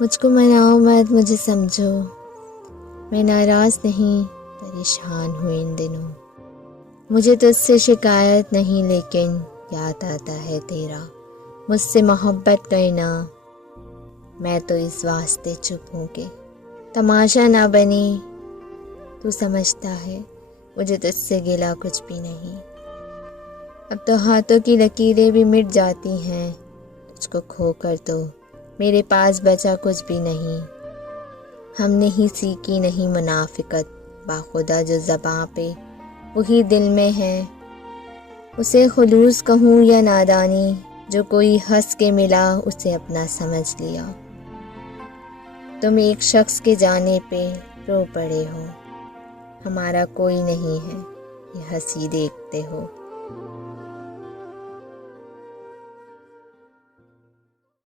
मुझको मनाओ मत, मुझे समझो, मैं नाराज़ नहीं परेशान हूँ इन दिनों। मुझे तुझसे शिकायत नहीं लेकिन याद आता है तेरा मुझसे मोहब्बत करना। मैं तो इस वास्ते चुप हूँ कि तमाशा ना बनी। तू समझता है मुझे तुझसे गिला कुछ भी नहीं। अब तो हाथों की लकीरें भी मिट जाती हैं, तुझको खोकर तो मेरे पास बचा कुछ भी नहीं। हमने ही सीखी नहीं मुनाफिकत, बाखुदा जो ज़बां पे वही दिल में है। उसे खुलूस कहूँ या नादानी, जो कोई हंस के मिला उसे अपना समझ लिया। तुम एक शख्स के जाने पे रो पड़े हो, हमारा कोई नहीं है ये हंसी देखते हो।